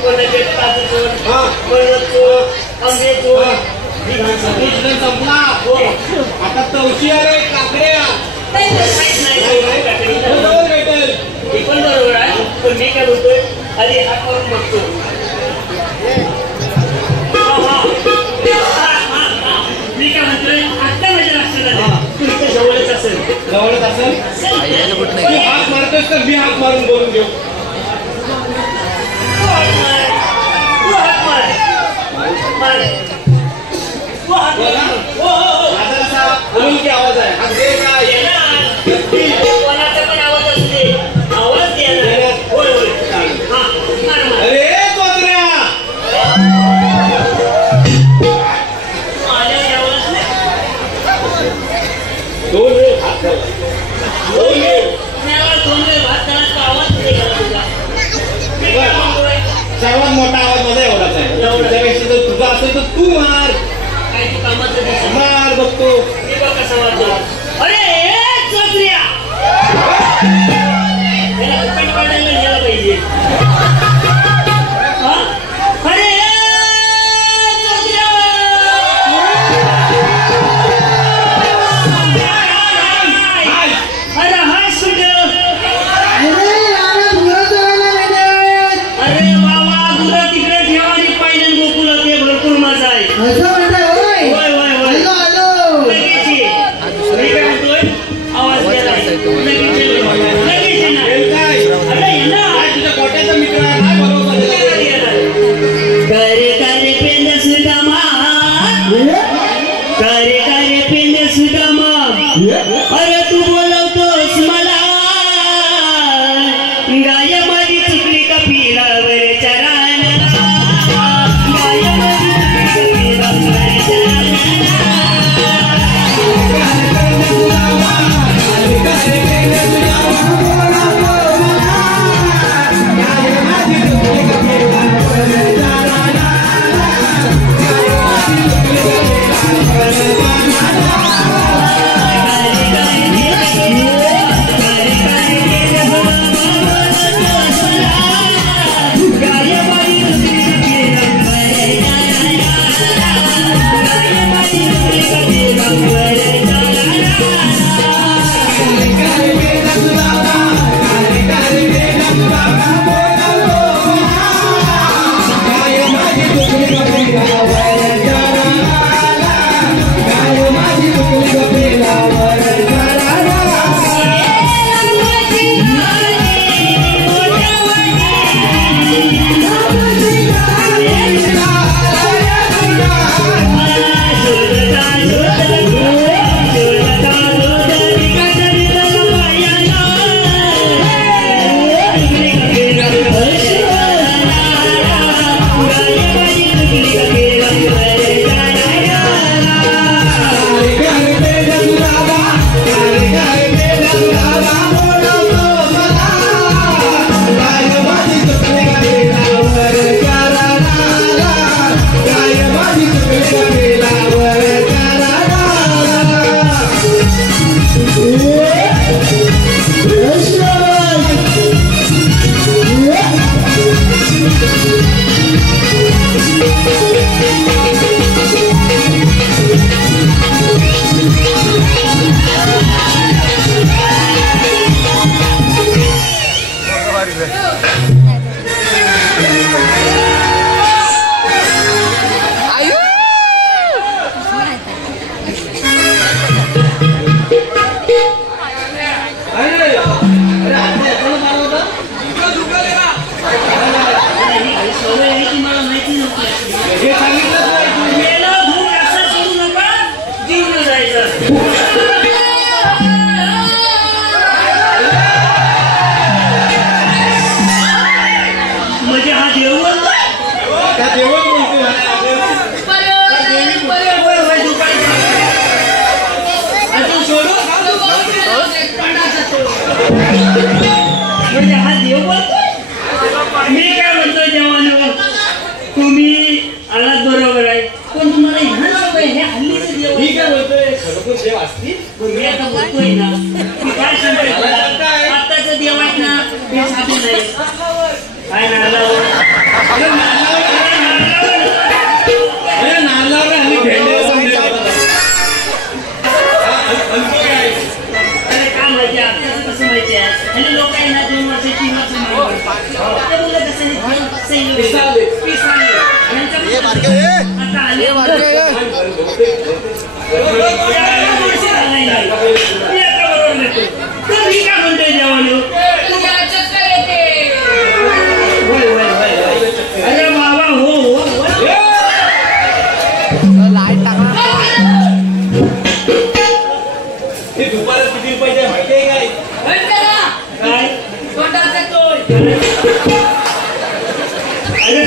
कोणाचे काजू चोर मळद चोर आंबे चोर संपला आता तवशी आले काकड्या हे पण बरोबर आहे पण मी काय बोलतोय आधी हात मारून बघतो मी काय म्हणतोय आता माझ्या लक्षात आलं तू इथे जवळच असेल तू हात मारतोस तर मी हात मारून बोलून घेऊ आवाज आहे हात दे कोणाचा पण आवाज असते आवाज द्यायला होय होय अरे तोत्र्या माझ्या आवाज दोन वेळ हात सर्वात मोठा आवाज माझा एवढाच आहे त्यापेक्षा जर तुझा असेल तर तू मार काय तू कामाचं मार बघतो मी बघ कसा वाटतो अरे चोत्र्या त्याला दुकान काढायला गेला पाहिजे अरे चोत्र्या अरे हाय सुट अरे बाबा गुरं तिकडे ठेवा आणि पाहिजे गोकुळ ते भरपूर मजा आहे आवाज गेला कोट्याचा मित्र आहे बरोबर करे करे पेंद सुदामा करे करे पेंद सुदामा अरे तू बोलवतोस मला गाय माझी चुकली का पिरावर चरायला गाय माझी चुकली का काय पिसाले. आता आले तर मी काय म्हणतोय देवानो अरे बाबा हो हे दुपारात किती रुपयाचे माहिती आहे काय काय अरे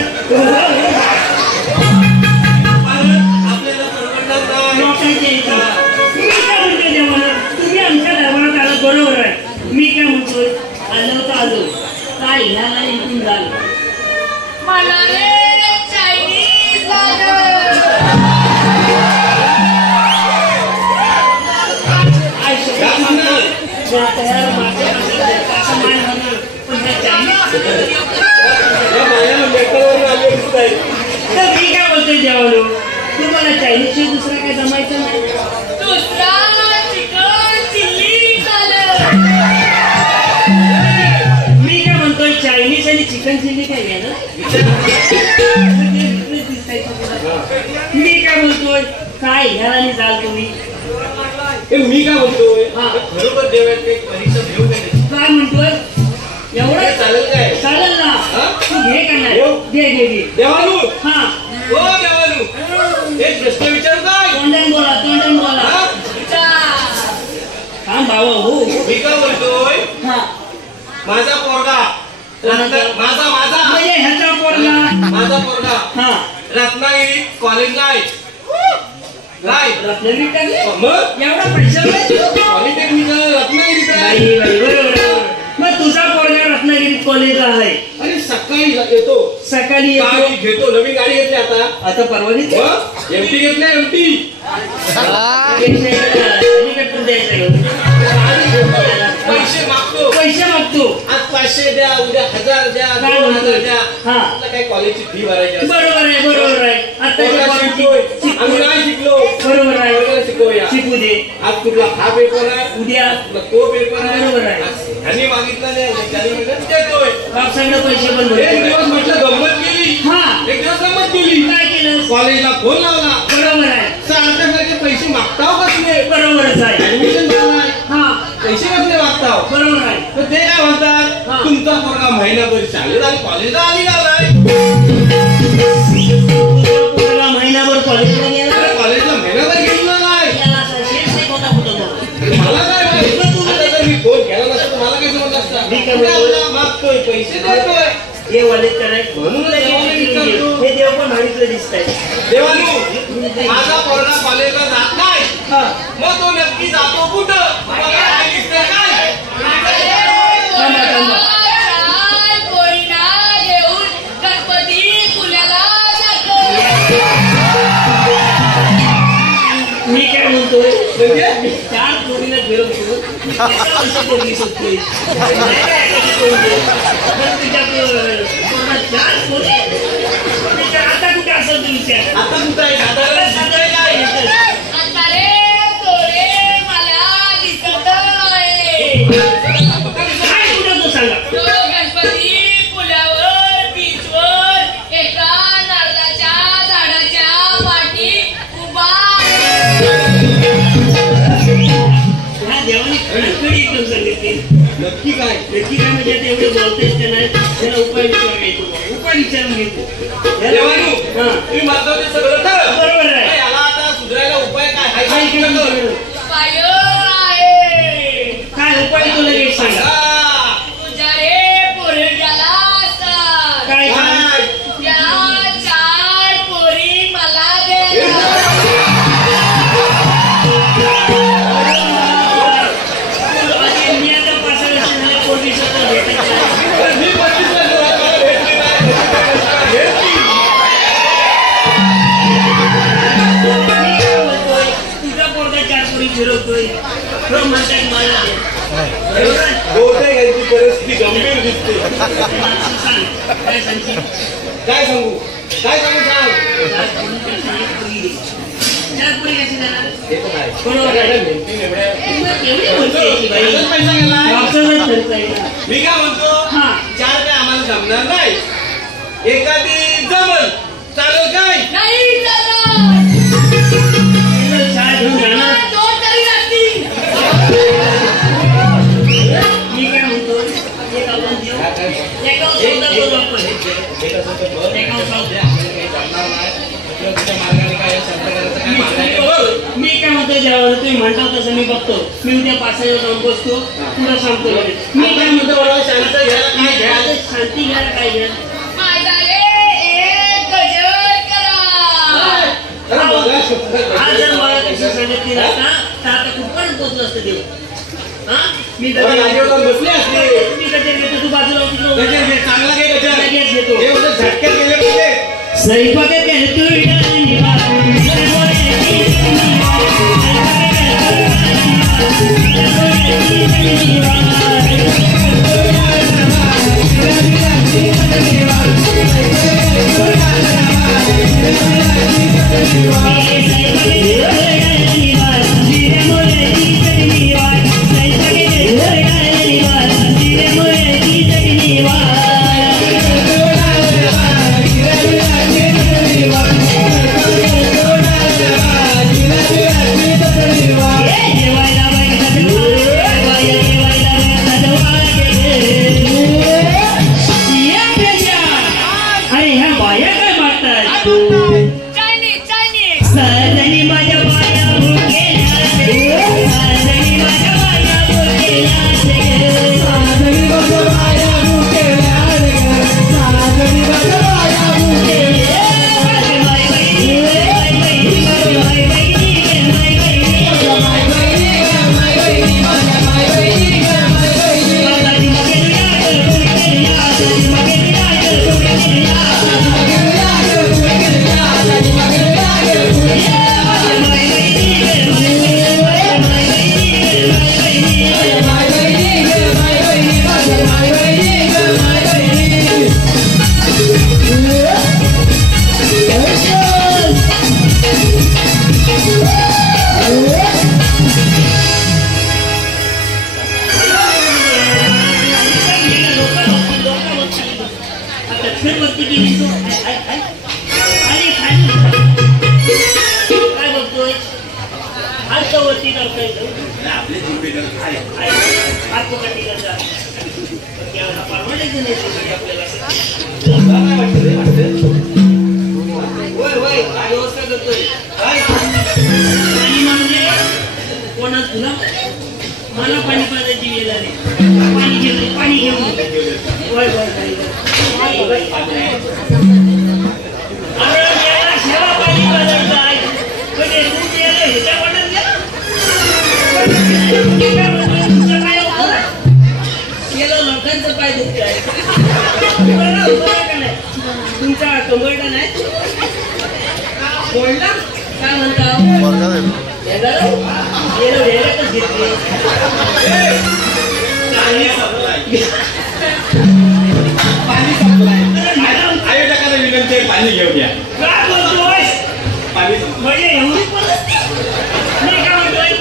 आपल्याला परवडणार नाही. लोकांच्या इथं मी काय म्हणतोय देवानो तुम्ही आमच्या दरबारात आला बरोबर आहे मी काय म्हणतोय आलो तर आलो काय ह्याला इथून झालं काय म्हणणार? या बायाला मेकलवरून आले दिसत आहेत. तर मी काय बोलतोय देवालो तुम्हाला चायनीजशी दुसरं काय जमायचं नाही मी काय म्हणतोय चायनीज आणि चिकन चिल्ली काय घ्या ना मी काय म्हणतोय काय घ्या आणि जाल तुम्ही हे मी काय म्हणतोय हा. खरोखर देवात एक परीक्षा घेऊ का नाही? काय म्हणतोय एवढं काय चालेल काय चालेल ना हा? तू घे का नाही घेऊ. घे देवानू हा हो देवानू एक प्रश्न विचारताय तोंडान बोला हा? हा भावा हो मी काय म्हणतोय हा माझा पोरगा माझा म्हणजे ह्याचा पोरगा माझा पोरगा हा रत्नागिरी कॉलेजला आहे काय रत्नागिरी का रे? मग एवढा पैसा नाही पॉलिटेक्निकल रत्नागिरीचा आहे. बाई, बरोबर मग तुझा पोरगा रत्नागिरी कॉलेजला आहे अरे सकाळी येतो सकाळी गाडी येतो घेतो नवीन गाडी घेतली आता आता परवा दिवशी मग एमटी घेतली एमटी हेलिकॉप्टर द्यायचं पैसे मागतो पैसे मागतो आज 500 द्या उद्या 1000 द्या काय 2000 द्या हा. आपल्याला काय कॉलेजची फी भरायची असते. बरोबर आहे पोरगा शिकतोय आम्ही नाही शिकलो बरोबर आहे पोरगाला शिकवूया शिकू दे आज कुठला हा पेपर आहे उद्या कुठला तो पेपर आहे बरोबर आहे. ह्यांनी मागितलं नाही त्यांनी म्हणलं देतोय बापसांना पैसे पण एक भरतो दिवस म्हटलं गंमत केली हा एक दिवस गंमत केली काय केलं कॉलेजला फोन लावला बरोबर आहे सारखे पैसे मागताव कसले बरोबरच आहे ऍडमिशन झालाय हा पैसे कसले मागताव बरोबर आहे तर ते काय म्हणतात हा. तुमचा पोरगा महिनाभर शाळेत आणि कॉलेजला आली आलाय तुझा पोरगा महिनाभर कॉलेजला गेला अरे कॉलेजला महिनाभर गेलेला नाही याला असा शेत नाही होता कुठं मला काय माहित आता जर मी फोन केला नसता तर मला काय समजलं असतं मी काय मी म्हणतो? आपला मागतोय पैसे देतोय हे वालेट करायचं म्हणूनच देवाला विचारतो. हे देव पण भारीतलं दिसत आहे देवानू माझा पोरगा कॉलेजला जात नाही हा मग तो नक्की जातो कुठं मला काय दिसतंय काय थांबा. मी काय म्हणतोय म्हणजे चार पोरीला फिरवतो एका वर्षी पोरगी शोधतोय चार पोरी आता कुठे असं तू विचार आता कुठं आहे साधारण दिसतंय काय काय कुठं तू सांगा गणपती पुलावर बीचवर एका नारळाच्या झाडाच्या पाठी उभा ह्या देवाने खडी एकदम सांगितली नक्की काय नक्की काय म्हणजे आता एवढं बोलतेस का नाही त्याला उपाय विचारून घेतो उपाय विचारून घेतो देवानू हा तुम्ही म्हणता ते सगळं खरं बरोबर आहे याला आता सुधारायला उपाय काय हाय काय काय केलं केलं? पाय आहे काय उपाय तुला एक सांगा हा. तुझ्या रे पोरग्याला सांग. काय काय? त्या चार पोरी मला दे आणि मी आता 5 वर्ष झाले पोलीस भेटायचं अरे मी बघितलं तुला काय भेटली नाही, भेटली. तुझा पोरगा 4 पोरी फिरवतोय तो म्हणतात मला दे बहुतेक यांची परिस्थिती गंभीर दिसते सांग काय सांगशील काय सांगू सांग 4 पोरी कशी देणार हे तर आहे. बरोबर आहे. अरे मेहनती एवढ्या. एवढी बोलते याची बाई माझाच पैसा गेलाय. वापसाचाच खर्च आहे ना मी काय म्हणतो हा 4 काय आम्हाला जमणार नाही एखादी जमल चालेल काय? नाही चालत. शाळा घेऊन जाणार. दोन तरी लागतील. मी काय म्हणतो एक आपण देऊ एकावर सौदा करू आपण एकावर सौदा. मी काय म्हणतो जेव्हा तुम्ही म्हणता तसं मी बघतो. मी उद्या 5 जाऊन बसतो तुला सांगतो. मी काय म्हणतो शांत घ्यायला काय घ्या शांती घ्यायला काय घ्या. माझा एक गजर करा. आज जर मला कशी सांगितली नसता तर आता कुठपर्यंत पोहोचलं असतं देव. हा मी बसले असते. मी गजर घेतो तू बाजूला चांगला घे गजर. लगेच घेतो. हे होतं झटक्यात गेले पाहिजे. स्वयंपाक मला पाणी पाजायची वेळ आली. पाणी घेऊन पाणी घेऊन शेवा पाणी पाजायचं आहे. म्हणजे तू गेलं ह्याच्या वाटत गेलो लोकांचं पाय दुखत आहे. तुमचा कंबरडा नाही बोलला काय म्हणता गेलो वेगळच घेतली. आयोजकाला विनंती आहे पाणी घेऊन या. काय बोलतोय पाणी म्हणजे एवढी परिस्थिती मी काय म्हणतोय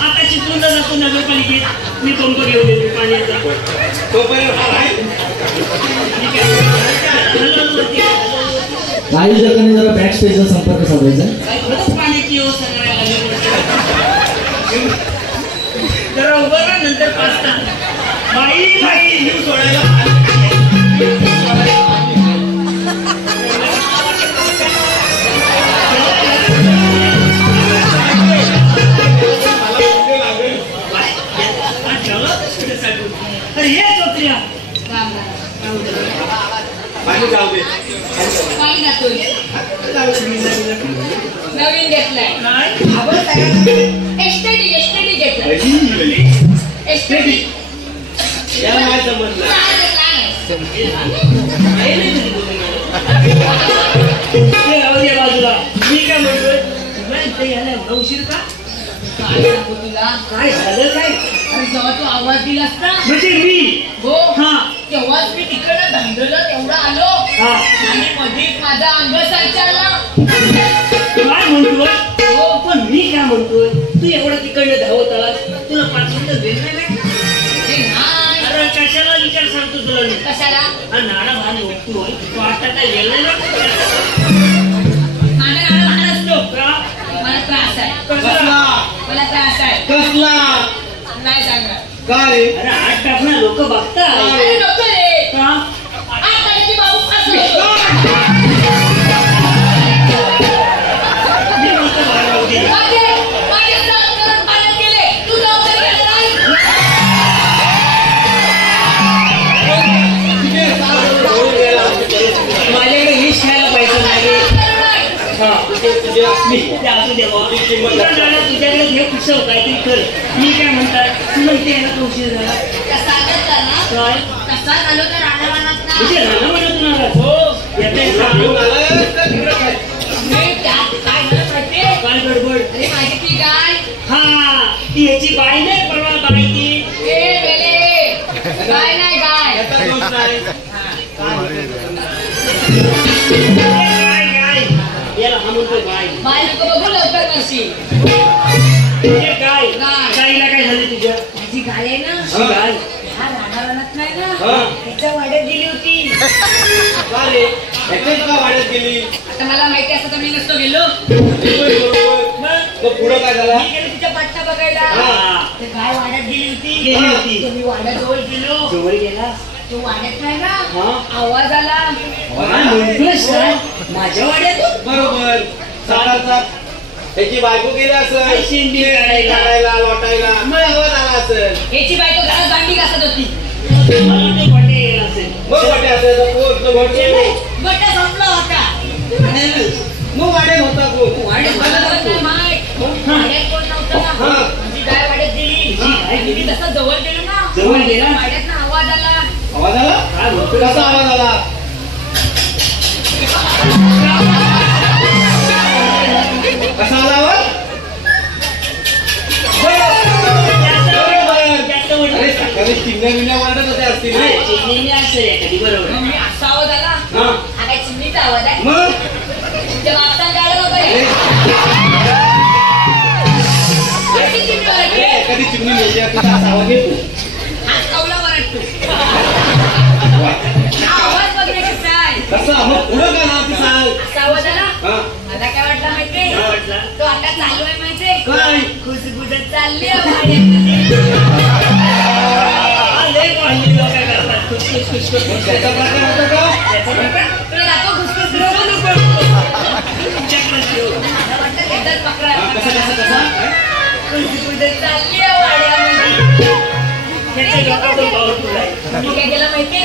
आता चिपळूण जातो नगरपालिकेत मी पंप घेऊन येतो पाण्याचा. आयोजकांनी जरा बॅक स्टेजचा संपर्क साधायचा. पाण्याची व्यवस्था करायला जरा उभं राहा नंतर पाचता बाई बाई जीव सोडायला हे चोत्र्या पाणी जाऊ दे. पाणी घातोय. नवीन घेतलाय. एसटीडी घेतलाय. एसटीडी याला काय समजलं? बाजूला मी काय म्हणतोय उशीर का तुला काय झालं काय? अरे जेव्हा तू आवाज दिलास ना म्हणजे मी हो हा तेव्हाच मी तिकडं धंदलं तेवढा आलो हा आणि मधीच माझा अंग संचारला. काय म्हणतोय? हो पण मी काय म्हणतोय तू एवढा तिकडनं धावत आलास तुला 5 मिनिटं वेळ नाही भेटला? नाही अरे कशाला विचार सांगतो तुला मी कशाला हा नाडा भारी होतो वाटायला गेलं ना माझं गाणं लहान असतो का? मला त्रास आहे कसला मला त्रास आहे कसला नाही सांगणार काय अरे आठ टाकना लोक बघतात अरे नको रे का? आता किती भाऊ फसलो मी म्हणतो बाळा उद्या. माझे जबाबदार पालन केले तू जबाबदारी घ्यायला नाही माझ्याकडे विष खायला पाहिजे नाही हा मी ते असू दे बाबा. तुला झालं, तुझ्याकडे हे कुठं काहीतरी कर. मी काय म्हणतात तू म्हणते याला तो उशीर झाला कसा करता ना काय कसा झालो तर राहणार ना तुझे झालं म्हणत तुला हो येते मी त्यात काय झालं माहितीये? काय गडबड अरे माझी ती गाय हा ती याची बाई नाही परवा बाई ती ए बेले गाय नाही गाय काय काय याला हा म्हणतो बाई बाय नको बघू लवकर नशी हे काय गाय. गाईला काय झालं तुझ्या माझी गाय आहे ना ही गाय हा राहणार नाही ना हा. तिच्या वाड्यात गेली होती का रे ह्याच्यात का वाढत गेली आता मला माहिती असतं तर मी नसतो गेलो मग पुढं काय झाला मी गेलो तिच्या पट्टा बघायला हा. ते गाय वाड्यात गेली होती गेली होती. तर मी वाड्याजवळ गेलो जवळ गेला तो वाड्यात नाही ना हा. आवाज आला काय म्हणतोस काय माझ्या वाड्यात बरोबर सातारचा त्याची बायको गेली काय असेल शेंडी काढायला काढायला लोटायला मग आवाज आला असेल याची बायको घरात दांडी घासत होती मला ते वाटे गेला असेल मग वाटे असेल पोट बट्टा संपला होता मग वाटेत होता कोण वाड्यात मला मला माहित नाही, माहित. वाड्यात कोण नव्हतं ना हा. माझी गाय वाड्यात गेली गाय गेली? मी तसं जवळ गेलो ना जवळ गेला? वाड्यात ना आवाज आला आवाज आला काय म्हणतो कसा आवाज आला कसा आला आवाज अरे सकाळी चिमण्या बिमण्या मारत होते असतील रे. मग मी असा आवाज आला हा. हा काय चिमणीचा आवाज आहे मग तुमच्या मागचा गाडा होता अरे, कशी चिमणी ओरडते? एखादी चिमणी मिळते तुझा असा आवाज येतो हात कवला ओरडतो वा. हा आवाज बघणे कसा आहे कसा मग पुढं का ना ती सांग असा आवाज आला हा. मला काय वाटलं माहितीये काय वाटलं? तो आता चालू आहे माहितीये काय? खुसखुसत चालली आहे वाड्यात. त्याचा प्रकार होता का तुला दाखव खुसखुस नको नको. मला वाटलं त्याचाच पकडा हा, कसा कसा कसा काय? खुसखुसत चालली आहे वाड्यामध्ये. मी काय केलं माहितीये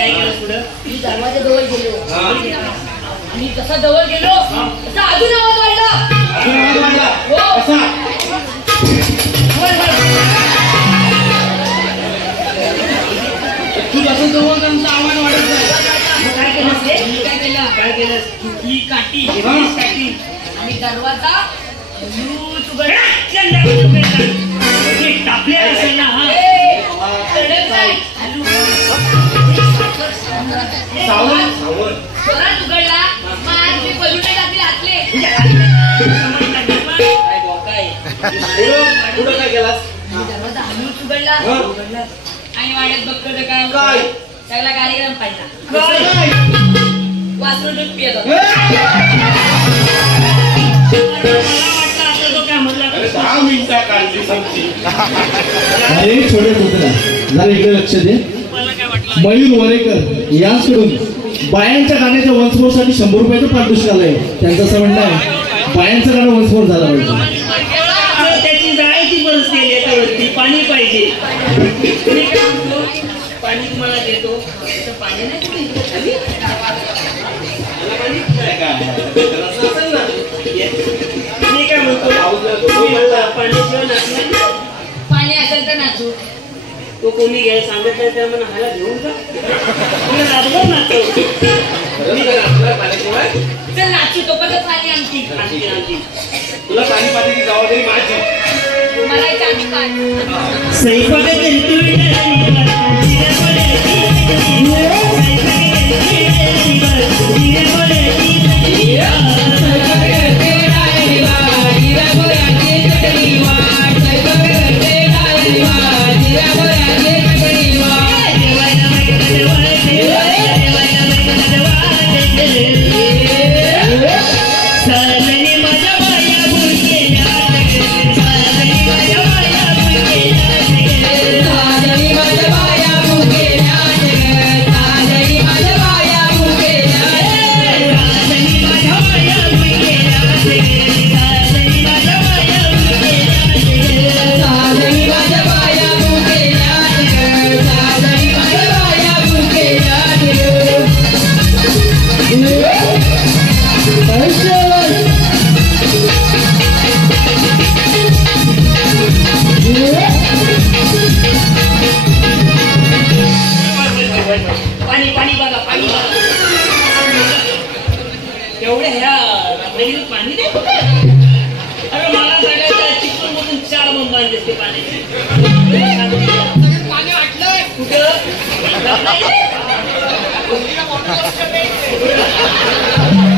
मी दरवाजा जवळ गेलो हा. आणि जसा जवळ गेलो तसा अजून आवाज वाढला अजून आवाज वाढला हो. कसा तू जसं जवळ त्यांचा आवाज वाढत नाही काय केलं मी काय केलं काय केलं ही काठी हा. काठी आणि दरवाजा लूज उघडला. टापले असेल ना हा ए, रडत नाही. सावण सावण जोरात उघडला मग आज मी बलून घातले हातले पुढं काय केलास आणि दरवाजा हलूच उघडला हा. आणि वाड्यात बघतो तर काय काय? सगळा कार्यक्रम पाहिला कसं काय वासरू दूध पियत होता. अरे 10 मिनिटं काढली समजी अरे छोटे कुत्रा जरा इकडे लक्ष दे. मयूर वरेकर यांकडून बायांच्या गाण्याच्या वन्समोरसाठी 100 रुपयाचं पारितोषिक आलंय. त्यांचं असं म्हणणं आहे बायांचं गाणं वन्समोर झालं पाहिजे. त्याची जायची परिस्थिती आहे याच्यावरती पाणी पाहिजे मी काय म्हणतो पाणी तुम्हाला देतो तर पाणी नाही कुठे खाली? असेल ना मी काय म्हणतो तुम्ही म्हणता पाण्याशिवाय नाचणार नाही. पाणी असेल तर नाचू तो कोणी घ्यायला सांगत नाही त्या म्हणा हाला घेऊन जा तुला रातभर नाचव पाण्याशिवाय चल नाचू तो पण पाणी आणखी आणखी आणखी तुला पाणी पाण्याची जबाबदारी माझी मला चान्स काढ स्वयंपाक करतोय साजनी माझ्या बाया बुरकेल्या साजनी माझ्या बाया बुरकेल्या साजनी माझ्या बाया बुरकेल्या साजनी माझ्या बाया बुरकेल्या साजनी माझ्या बाया बुरकेल्या साजनी माझ्या बाया बुरकेल्या साजनी माझ्या बाया बुरकेल्या साजनी माझ्या बाया बुरकेल्या पाणी पाणी बघा पाणी बघा एवढे ह्या नदीत पाणी नाही कुठे अरे मला सांगायचं चिपळूण मधून 4 बंब आणले ते पाण्याचे पाणी वाटलंय कुठं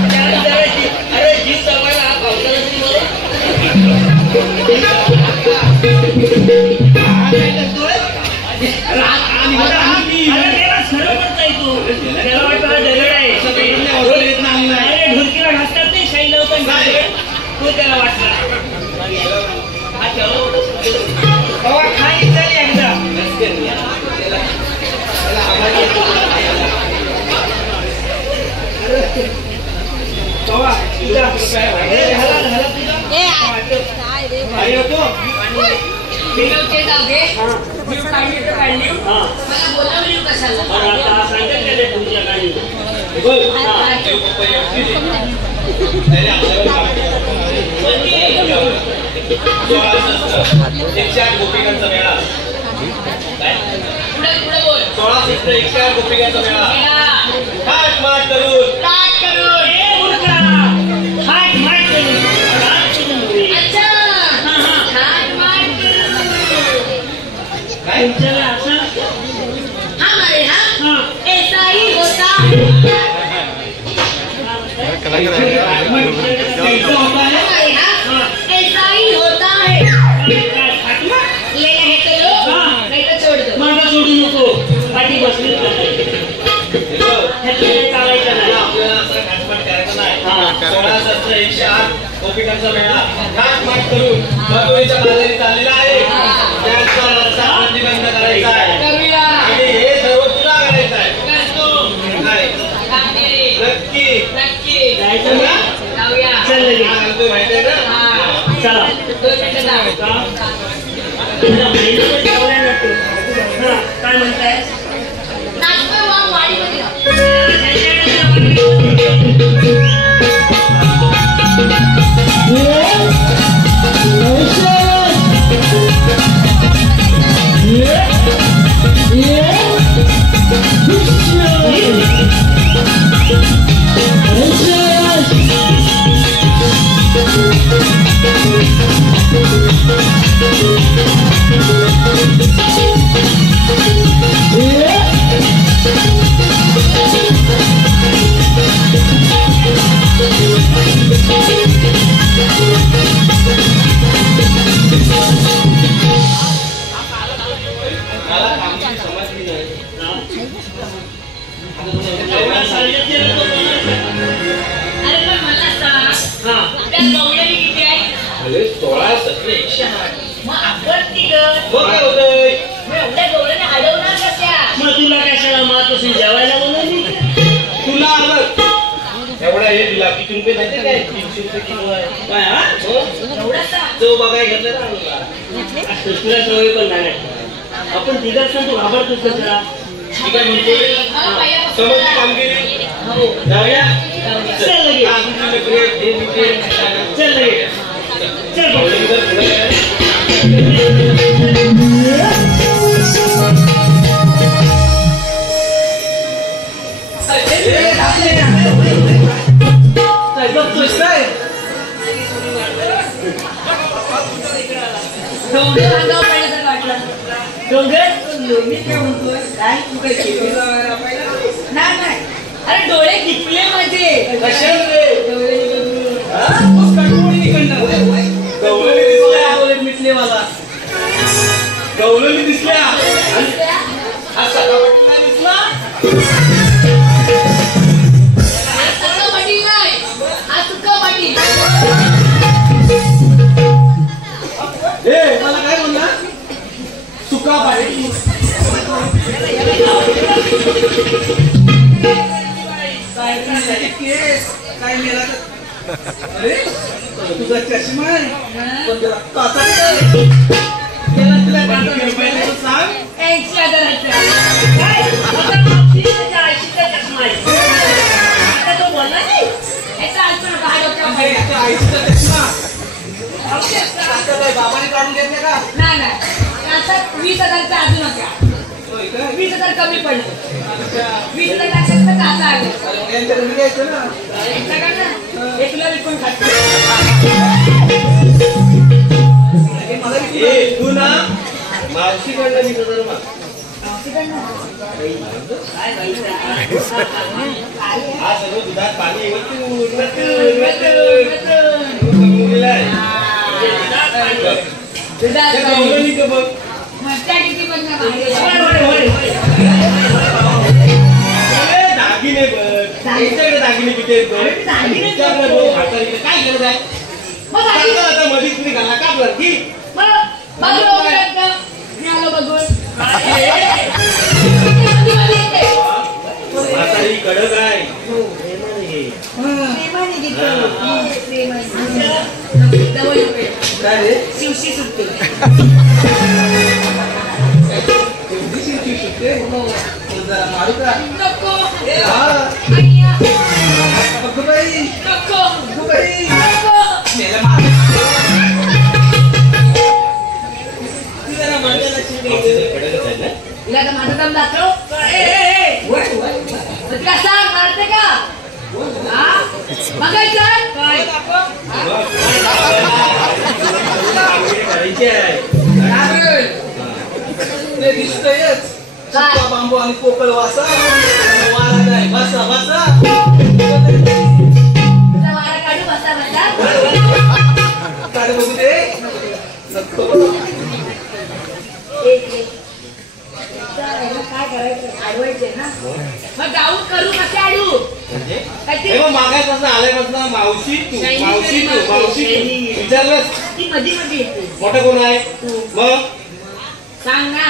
अरे जीव जवळ हा पावसाळा त्याला वाटतं हा दगड आहे अरे ढोलकीला घासतात नाही शाई लावतात तो त्याला वाटला खाली चालेल एकदा मला बोलावली कशाला तुमच्या गाडी गोपिकांचा मेळा पुढे बोल 16 गोपिकांचा मेळा हात माट करून अच्छा हमारे यहाँ ऐसा ही होता है हमारे यहाँ ऐसा ही होता है लेना है तो लो नहीं तो छोड़ दो माझा सोडू नको पाठी बसलीच चालायचं नाही आपल्याला असं घाटमाट करायचं नाही 16 गोपिकांचा मेळा घाटमाट करून भगवतीच्या बाजारी चाललेला आहे त्याचा रस्ता प्रतिबंध करायचा आहे करूया आणि हे सर्व तुला करायचं आहे करतो नाही नक्की नक्की जायचं ना जाऊया चल लगेच. हा, घालतो माहिती आहे ना हा चला 2 मिनिटं जाऊ काय म्हणताय नाचतोय वाघ वाडीमध्ये अरे पण मला सांग त्या गवळणी किती आहे 16 17 108 मग आपण तिघं मग काय होतंय मग एवढ्या गवळणी अडवणार कशा मग तुला कशाला मातोशी जेवायला बोलवली तुला बघ एवढा हे दिला किती रुपये माहिती काय 300 रुपये किलो आहे काय हा एवढासा तो बघाय घेतला ना तुला सवय पण नाही आपण तिघात तू घाबरतोस कसा ठीक आहे म्हणतोय समज कामगिरी हो जाऊया चल लगेच हा, तुझी लेकरं, हे मित्र, चल लगेच चल भाऊ. बरोबर, पुढे. काय बघतोयस काय डोंगर अंगावर पडल्यासारखं वाटलं डोंगर मी काय म्हणतोय काय तू काय केलं नाही नाही अरे डोळे दिपले माझे कशाला रे? गवळणी दिसल्या मिटले मला गवळणी दिसल्या हा सकाळपट्टीला दिसला केस काय मेला अरे तुझा चष्मा आहे पण त्याला काचा त्याला तुला किती रुपयाचं सांग 80,000 काय आता मावशीचा 80चा चष्मा आहे आता तो बोलला नाही याचा अर्थ काय डॉक्टर याच्या आईचा चष्मा आता काय बाबाने काढून घेतले का नाही आता 20,000चा अजून होत्या होय का 20,000 कमी पडले अच्छा 20,000 टाकायचं काचा आले अरे यांच्या घरी घ्यायचं ना यांच्याकडनं एक किलो विकून खातो हे मला विकू ए तू ना मावशीकडनं मी तुझं मग काय बाईचा हा सगळं दुधात पाणी मुलीला बघ मस्त्या किती पण दागिने बघ त्यांच्याकडे दागिने किती काय गरज आहे आता मधीच तुम्ही घाला का बरं की म्हातारी कडक आहे काय रे शिवशी सुटते एवढी शिवची सुटते जरा मारू का नको हा अय्या अगोबाई नको अगोबाई नको मेला मार कडकच आहे ना तिला तर माझं काम दाखव तिला सांग मारते का हा बघायचं काय करायची आहे ते दिसतंयच काय? सुका बांबू आणि पोकळ वासा वारा नाही बसा बसा तुझा वारा काढू बसा बसा काढ बघू दे नको काय करायचं अडवायचे ना मग जाऊन करू कसे अडू म्हणजे मागायपासून आल्यापासून मावशी तू विचारलंस ती मध्ये मध्ये येते मोठं कोण आहे मग सांग ना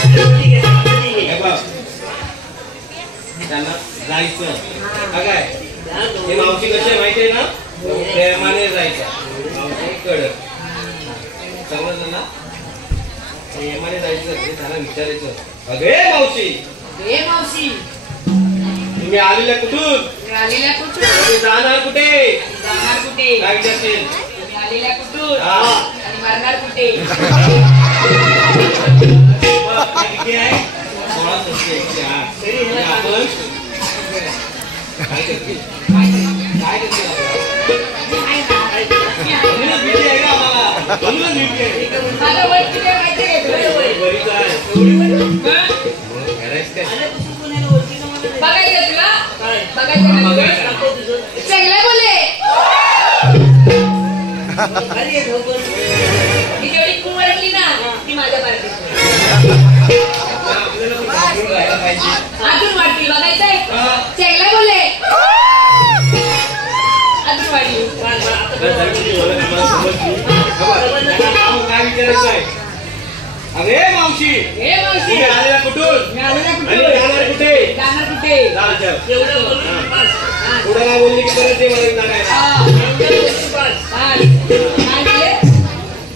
हे बघ. त्यांना जायचं हा काय हे मावशी कशी आहे माहिती आहे ना प्रेमाने जायचं मावशी कडक समजलं ना प्रेमाने जायचं ते त्यांना विचारायचं अगे मावशी हे मावशी तुम्ही आलेल्या कुठून तुम्ही आलेल्या कुठून तुम्ही जाणार कुठे जाणार कुठे काय विचारतील तुम्ही आलेल्या कुठून हा. आणि मरणार कुठे किती आहे 16,108. आणि आपण काय करतील काय करतील म्हणूनच भीती आहे का आम्हाला म्हणूनच भीती आहे माझं वय किती आहे माहिती आहे का? बरीच आहे हं? करायचं काय बघायचं तुला बघायचं का तुला? चांगलं बोले मी जेवढी कुंवरली ना ती माझ्या पार्टीत अजून वाटतील बघायचंय चांगलं बोले अजून वाटली काय विचारायचं आहे अरे मावशी हे मावशी तुम्ही आलेला कुठून मी आलेल्या आणि कुठे जाणार कुठे जाणार कुठे जायचं एवढं बोलून बस. पुढे काय बोलली की परत ते मला सांगायला हा. एवढं बोलून बस. काय बोलले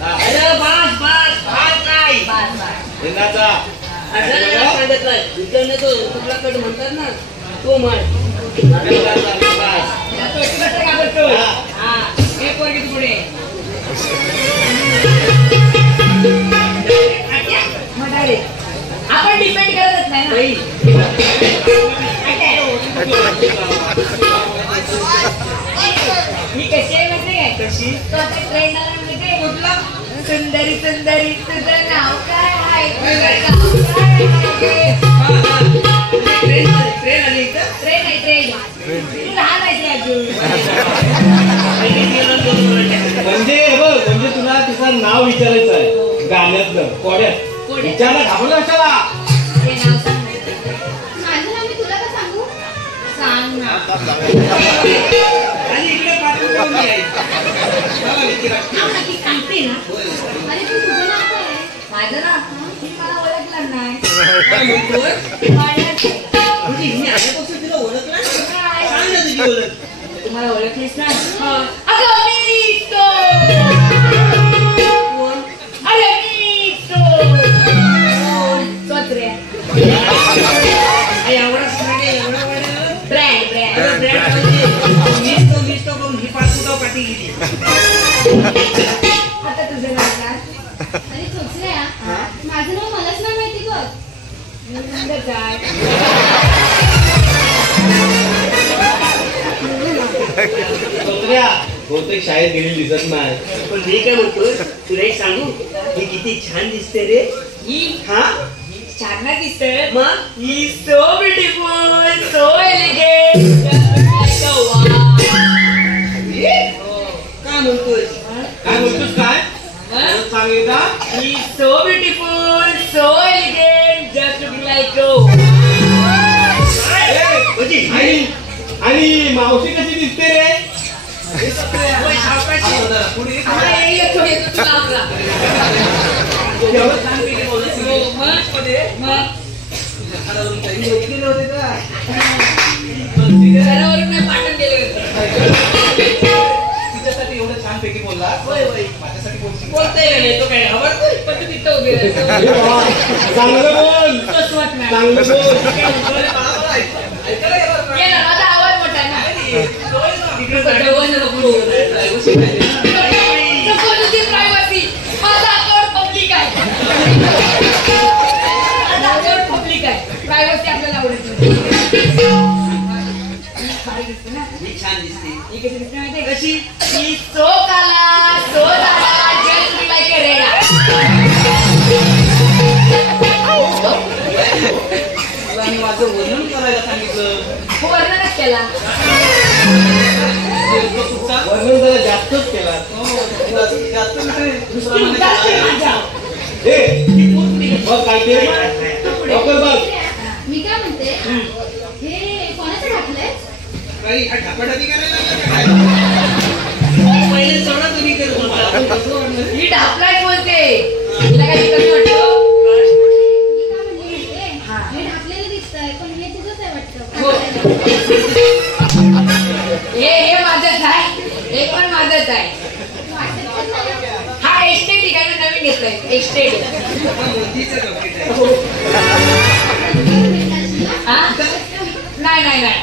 अरे बस बस बस नाही बास बास यंदाचा असं नाही सांगितलं इकडनं तो कुठला कट म्हणतात ना तो म्हण तिला तोटी बसते का बरं तो? हा हे पोरगी पुढे म्हणाले आपण डिपेंड करतच नाही ना मी कशी आहे माहिती आहे कशी तो आता ट्रेन आला माहिती आहे कुठला सुंदरी सुंदरी तुझं नाव काय आहे तुझं नाव काय आहे ट्रेन आली इथं ट्रेन आहे ट्रेन तू लहान आहे अजून म्हणजे बघ म्हणजे तुला तिचं नाव विचारायचं आहे गाण्यातलं कोड्यात विचारला घाबरला कशाला हे नाव सांग माझं नाव मी तुला का सांगू? सांग ना आणि इकडे पाठवून नाव नक्की सांगते ना अरे तू तुझं नाव काय आहे? माझं ना मी मला ओळखलं नाही काय म्हणतोय माझ्या म्हणजे हिने आल्यापासून तिला ओळख बोलत. तुम्हाला ओळखलीस ना? अगं मीच तो. कोण? अरे मीच तो. तोच रे. एवढाच म्हणजे एवढा वाढला? Brand brand. अरे ब्रँड म्हणजे मीच तो करून ही पाच फुटावर काठी गेली. आता तुझं नाव काय? अरे चोचल्या माझं नाव मलाच नाही माहिती बघ. नंतर काय? चोचल्या बहुतेक शाळेत गेलेली दिसत नाही. पण मी काय म्हणतो तुला एक सांगू ही किती छान दिसते रे. ही हा छान नाही दिसतंय. मग ही so beautiful, so elegant. काय म्हणतोय? काय बोलतोस काय सांगितलं He is so beautiful, so elegant, just looking like a म्हणजे आणि मावशी कशी दिसते रे पुढे येतो तुला आपला. एवढं छान पैकी बोलत हो, मग घरावरून काही गेले होते का? घरावरून नाही पाठवून गेले होते. तिच्यासाठी एवढं छान पैकी बोलला. माझ्यासाठी बोलशील का? बोलतोय का नाही तो काय आवडतोय पण तू तिथं उभी राहतो. चांगलं बोल तोच वाट नाही. चांगलं बोल ऐकायला गेला ना? ये ना, माझा आवाज मोठा आहे ना. तिकडे जवळ नको. नको तुझी प्रायव्हसी. माझा अकाउंट पब्लिक आहे. माझा अकाउंट पब्लिक आहे. प्रायव्हसी आपल्याला आवडत नाही. ही भारी दिसते ना. ही छान दिसते. ही कशी दिसते माहिती आहे कशी? ही सो काला, सो दादा, just be like a रेडा. तुला मी माझं वर्णन करायला सांगितलं. वर्णनच केला. तुमचा वर्णन जरा जास्तच केला जास्त नाही. दुसरा म्हणे जास्त आहे काय? माझ्या. ए बघ काय ते लवकर बघ मी काय म्हणते हे कोणाचं घातलंय? काही हा ढापाढापी करायला लागला का काय? पहिले सोडा तुम्ही करत होता. ही ढापलाच बोलते. तिला काय कमी वाटतं? मी काय म्हणते हे ढाकलेलं दिसतंय पण हे तुझंच आहे वाटतं. हो. हे माझंच आहे. हे पण माझंच आहे. वाटतं पण नाही. हा एस्टेटिक आहे ना, नवीन घेतलंय एस्टेटिक. हा मोदीचं डॉक्टर आहे. हा? नाही नाही नाही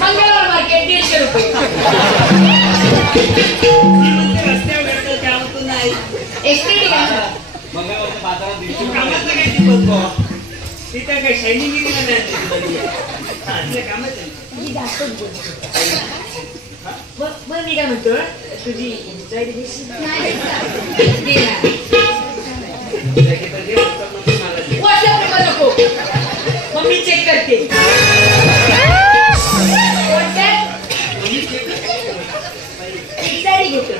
मंगळवार मार्केट 150 रुपये. ती म्हणते रस्त्यावर भेटतं त्यावर नाही. एस्टेटिक आहे ना. मंगळवारच्या बाजारात दिवशी कामातलं काय ती बघ. तिथं काय शायनिंग गेली का नाही? हा तिला कामच आहे. ही जास्तच बोलते. मग मी काय म्हणतो तुझी Insta ID दिसली? नाही दे ना. WhatsApp वर नको. मग मी चेक करते. WhatsApp? Insta ID घेतो.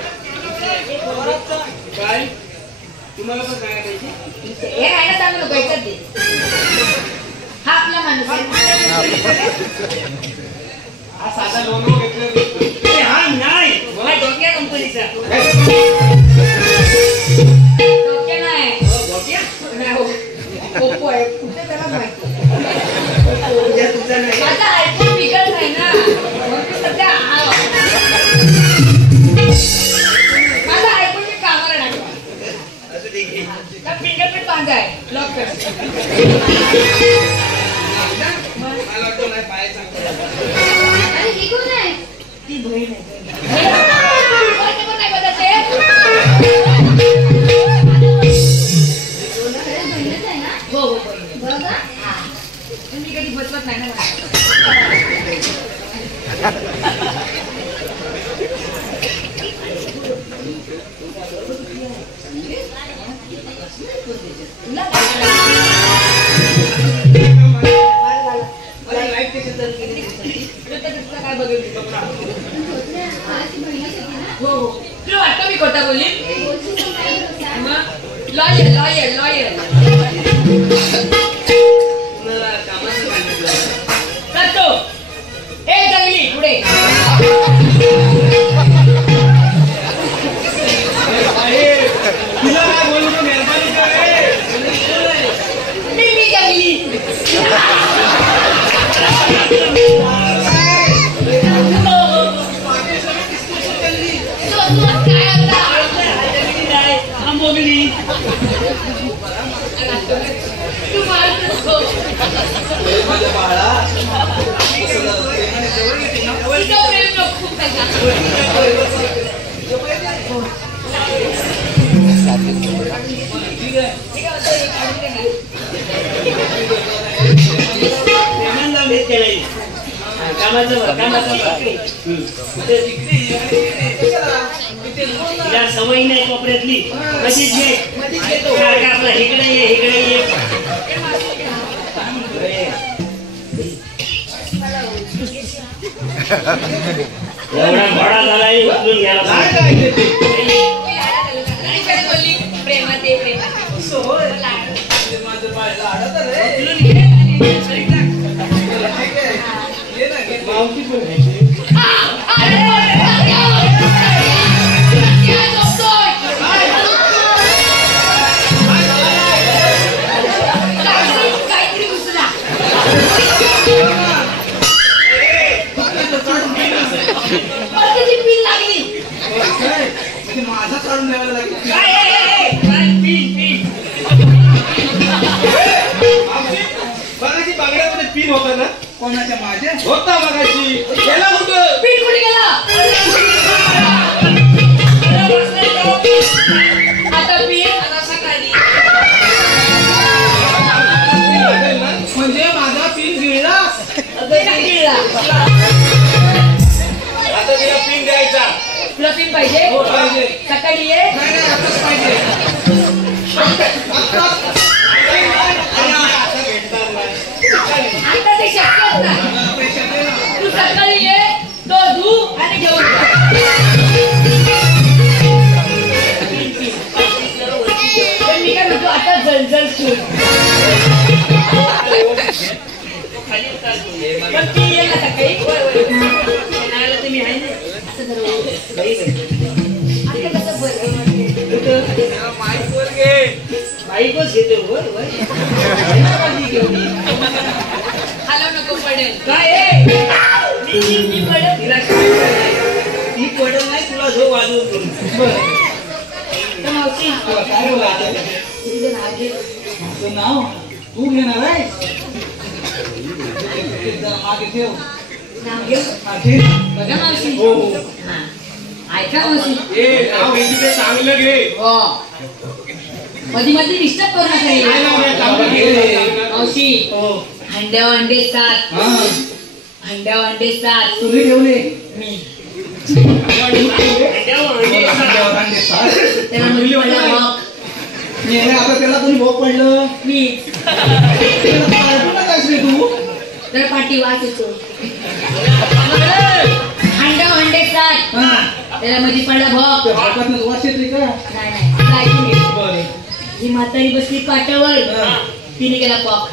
काय तुम्हाला पण काय पाहिजे? हे राहायला सांगू नको, याच्यात दे. हा आपला माणूस आहे. हा साधा लोन घेतलं ए, हा नाही मला डोक्या कंपनीचा. डोक्या नाही. डोक्या? नाही हो. Oppo आहे. कुठे त्याला माहिती. उद्या तुझा नाही. माझा iPhone बिघडत नाही ना. म्हणून मी सध्या माझा iPhone मी कामाला टाकला. असं दे घे. त्या फिंगरप्रिंट बांधाय. लॉक कर. मला वाटतं नाही पाहायचं. अरे ही कोण आहे? ती बहीण आहे. कोणते पण नाही बदलते. खरंच बहीणच आहे ना? हो हो बहीण आहे. बघा हा. पण मी कधी बसवत नाही ना मला. तुला काय मला लाईट कशी तर केली? तुला काय बघेल मी बघा. चोचल्या खरंच ती बहीणच होती ना? हो हो. तुला वाटतं मी खोटा बोलली? बोलशील पण नाही भरोसा. मग लॉयर लॉयर लॉयर तुम्हाला कामाचं सांगितलं. करतो. ए जंगली पुढे. तिला काय बोलू तो मेहरबानी कर रे. मी जंगली. हो, हो. माझ्या बाळा कसं झालं? प्रेमाने जवळ येते ना? तुझं प्रेम नको त्याला. ठीक आहे. प्रेमानं लावून घेत त्याला. कामाचं बघ, कामाचं बघ. तिला सवय नाही कोपऱ्यातली कशीच घे सारखा आपला इकडे ये इकडे ये. एवढा घोडा झालाय उचलून घ्यायला काय काय ते? काय बोलली? प्रेमात आहे, प्रेमात आहे. असं होय. ते माझं बाळ लाडत रे. उचलून घे आणि सरी टाक. ठीक आहे. ये ना, घे. मावशी पण घ्यायची. अरे, क्या झोपतोय? काहीतरी घुसला. मला त्याची पिन लागली. काय? म्हणजे माझा काढून द्यायला लागेल. काय पीन पीन मावशी, मगाशी बांगड्यामध्ये पिन होता ना? कोणाच्या माझ्या? होता मगाशी. गेला कुठं? पिन कुठे गेला? आता पिन आता सकाळी. म्हणजे माझा पिन गिळला. पिन गिळला. आता तिला पिन द्यायचा. तुला पिन पाहिजे? हो, पाहिजे. सकाळी ये. नाही, नाही, आताच पाहिजे. आत्ताच. आता भेटणार नाही. आता ते शक्यच नाही. पैसे दे ना. तू सकाळी ये, तो धू आणि घेऊन जा. पण मी काय म्हणतो आता जलजल सुरू. पण ती ये ना सकाळी. नाही तुम्ही आहे ना असं ठरवलं. आता कसं बरं बाईकच घेतो वर वर हलव नको पडेल. काय आहे? मी पडत तिला ती पडत नाही तुला जो वाजवून करून तर मावशी काय रे बाळा? तुझं नाव घे. तुझं नाव तू घेणार आहे? ते जरा मागे ठेव. नाव घे. मागे. बघा मावशी. हो, हो. हा. ऐका मावशी. ए, नाव घेतली ते चांगलं घे. हो. मध्ये मध्ये डिस्टर्ब करू नका रे. काय नाव आहे? चांगलं घे. मावशी हो. अंड्या अंडे सात. हा. अंड्या अंडे सात. तुम्ही ठेवले. मी अंड्यावर अंडे सात. त्याला मुली पडला मग नाही, आता त्याला कोणी भोग पडलं. मी त्याला पाडू नकास रे तू. तर पाठी वाच येतो. अंड्या अंडे सात. हा. त्याला मध्ये पडला भोग. त्या भोगातनं वास येते का? नाही नाही तुला ऐकून घे. बरं. ही म्हातारी बसली पाटावर. हा. तिने गेला पॉक.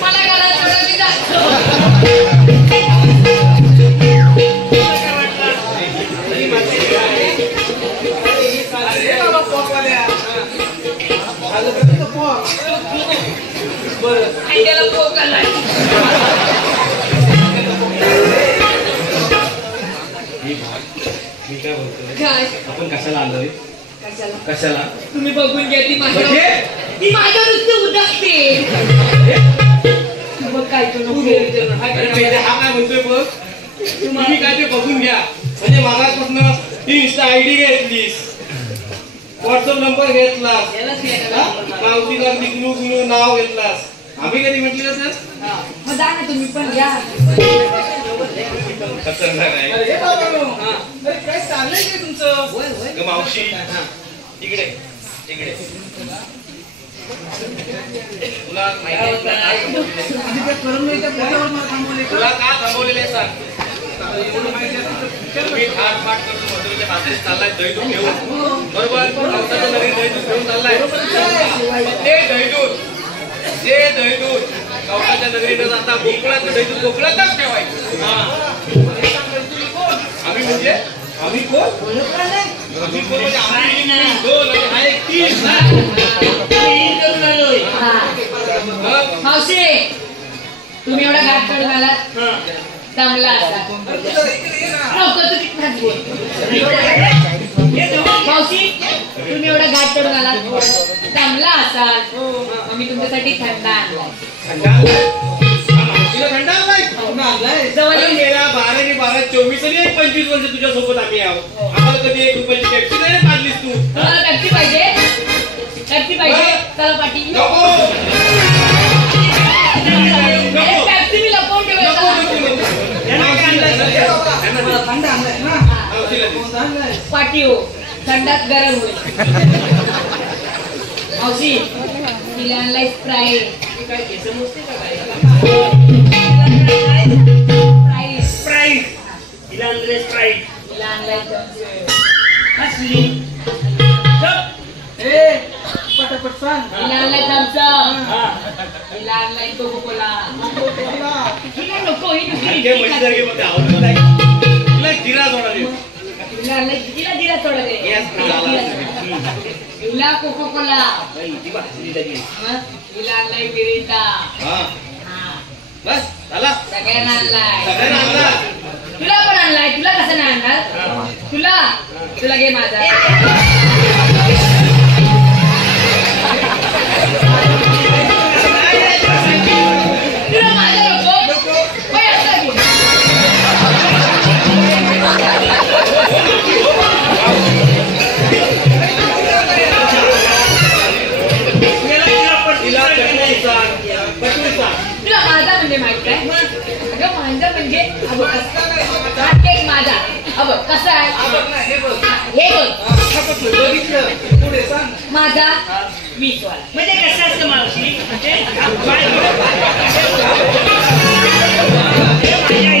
मला घरात सोडायचं का? अरे बाबा, पॉकवाल्या. आलं का तुझं पॉक? बरं. अंड्याला पॉक आलाय. मी काय बोलतोय? काय? आपण कशाला आलोय? कशाला? कशाला? तुम्ही बघून घ्या ती माझ्या म्हणजे? ती माझ्या नुसतं उदासते. बघ काय तो नको. अरे पहिले हा काय म्हणतोय बघ. तुम्ही काय ते बघून घ्या. म्हणजे मागासपासून इंस्टा आयडी घेतलीस, व्हॉट्सअप नंबर घेतलास, मावशीला निघणू गुणू नाव घेतलास. आम्ही कधी म्हटलं सर? मग जा ना तुम्ही पण घ्या. खतरनाक आहे. अरे बाबा, अरे काय चाललंय काय तुमचं? ग मावशी इकडे इकडे. तुला माहिती आहे का काय थांबवलेलं आहे? आधी त्या करमणुकीच्या पोटावर मला थांबवले का? तुला का थांबवलेलं आहे सांग. एवढं माहिती आहे तर विचार तुम्ही थाट फाट करून मधुरेच्या बाजूला चाललाय दैदूत घेऊन. बरोबर? पावसाच्या नगरी दैदूत घेऊन चाललाय. ते दैदूत कवटाच्या नगरीनं जाता गोकुळाचं दैदूत गोकुळातच ठेवायचं. आम्ही म्हणजे आम्ही कोण? आम्ही कोण म्हणजे आम्ही दोन आणि हा एक तीन ना. हा. मग मावशी तुम्ही एवढा घाट चढून आलात हा. दमला असा नको तू तिथंच बोल. मावशी तुम्ही एवढा घाट चढून आलात दमला असाल मग मी तुमच्यासाठी थंड आणलाय. तिला थंडा आणलाय जवळ अरे मेरा 12 आणि 12 24 आणि 25 वर्ष तुझ्या सोबत आम्ही आहोत. आम्हाला कधी 1 रुपयाची टॅक्सी नाही काढलीस तू. तुम्हाला टॅक्सी पाहिजे टॅक्सी पाहिजे चला पाठी नको टॅक्सी मी लपवून ठेवेल थंड आणलाय ना मावशीला दे. कोण आणलाय पाठी हो थंडात गरम होईल. मावशी तिला आणलाय स्प्राईट काय केस मोजते का काय? Sprite sprite. तिला आणलंय स्प्राईट. तिला आणलाय हसली. ए पटापट सांग तिला आणलाय थम्सअप हा. तिला आणलाय कोकोकोला. कोकोला. तिला नको ही दुसरी घे म्हशीसारखी फक्त आवडत नाही. तुला जिरा सोडा दे. तिला आणलाय तिला दिला थोडं दे Yes, झाला. तिला कोकोकोला. बाई, ती भाजली लगेच. तिला आणलाय मिरिंडा. हा हा बस झाला सगळ्यांना आणलाय. सगळ्यांना आणला. तुला पण आणलाय तुला कसं नाही आणणार तुला तुला घे माझा तुला माझा नको होय, असं घे. तिला कटून सांग. कटून सांग. तुला माझा म्हणजे माहित आहे अगं माझा म्हणजे अबो हा केक माझा अबो कसा आहे हे बघ हे बघ बघितलं पुढे सांग माझा 20 वाला म्हणजे कसं असतं मावशी ते बाय माझी आई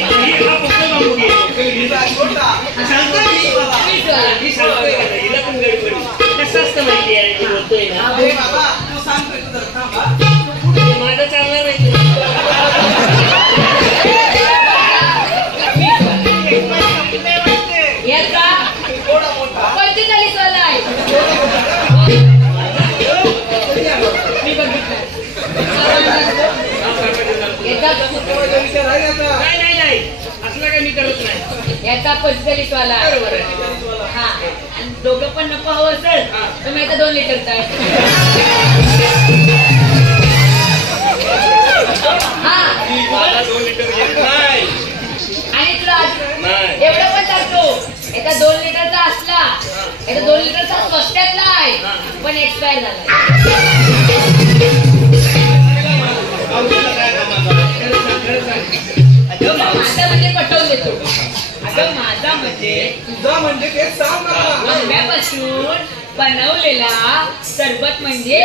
तुझी हा पप्पा बाबू घे. हिला छोटा सांगतो मी. 20 वाला मी सांगतोय का नाही? हिला पण गडबडी. कसं असतं माहिती आहे मी बोलतोय ना ए बाबा तू सांगतोय तुझं थांबा ते माझं चांगलं नाही. याचा थोडा मोठा 45 वाला आहे मी बघितलं तुझा विचार आहे आता नाही नाही नाही असलं काही मी करत नाही. याचा 45 वाला आहे. हा आणि दोघं पण नको हवं असेल तर मी आता 2 लिटरचा आहे. हा मला 2 लिटर घेत नाही. आणि तुला नाही. एवढं पण सांगतो याचा 2 लिटरचा असला याचा 2 लिटरचा स्वस्त्यातला आहे पण एक्सपायर झाला. मावशीला काय कामाचा? माझा म्हणजे पटवून देतो अगं माझा म्हणजे तुझा म्हणजे ते सांग मला आंब्यापासून बनवलेला सरबत म्हणजे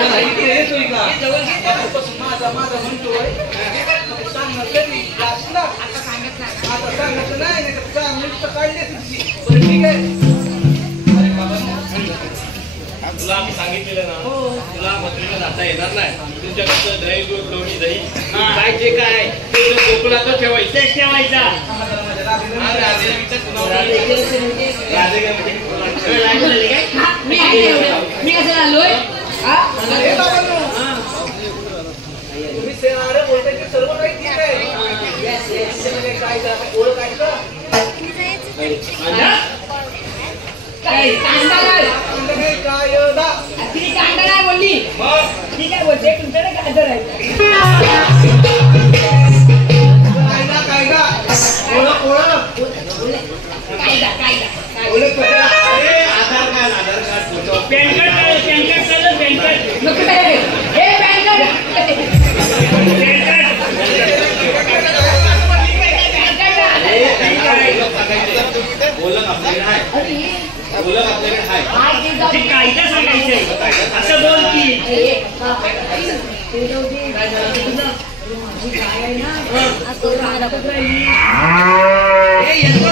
माहिती आहे तुला माझा माझा म्हणतोय सांग ना कधी लास्टला आता सांगायचं नाही नाही तर सांग नुसतं काढले तुझी बरं ठीक आहे अरे बाबा तुला आम्ही सांगितलेलं ना तुला मथुरेला जाता येणार नाही. तुमच्याकडचं दही दूध लोणी दही काय जे काय ते कोकणातच ठेवायचं. तेच ठेवायचा. हा, राधेला विचार तुला. राधे राधे काय म्हणजे लाईट झाली काय? मी असं आलोय हा? अरे बाबांनो, तुम्ही सेवारे बोलताय ते सर्व काही ठीक आहे म्हणजे काय झालं ओळख आहे का काय कांदा नाही. म्हणजे काय दा ती कांदा नाही बोलली ती काय बोलते तुमच्याकडे गाजर आहे कायदा ओळख ओळख कायदा कायदा ओळख पत्रा अरे आधार कार्ड फोटो पॅन कार्ड काढलं, पॅन कार्ड काढलं, पॅन कार्ड. नको काय हे पॅन कार्ड पॅन कार्ड. ओळख आपल्याकडे आहे. ओळख आपल्याकडे आहे. ते कायदा सांगायचंय असं बोल की ए येतो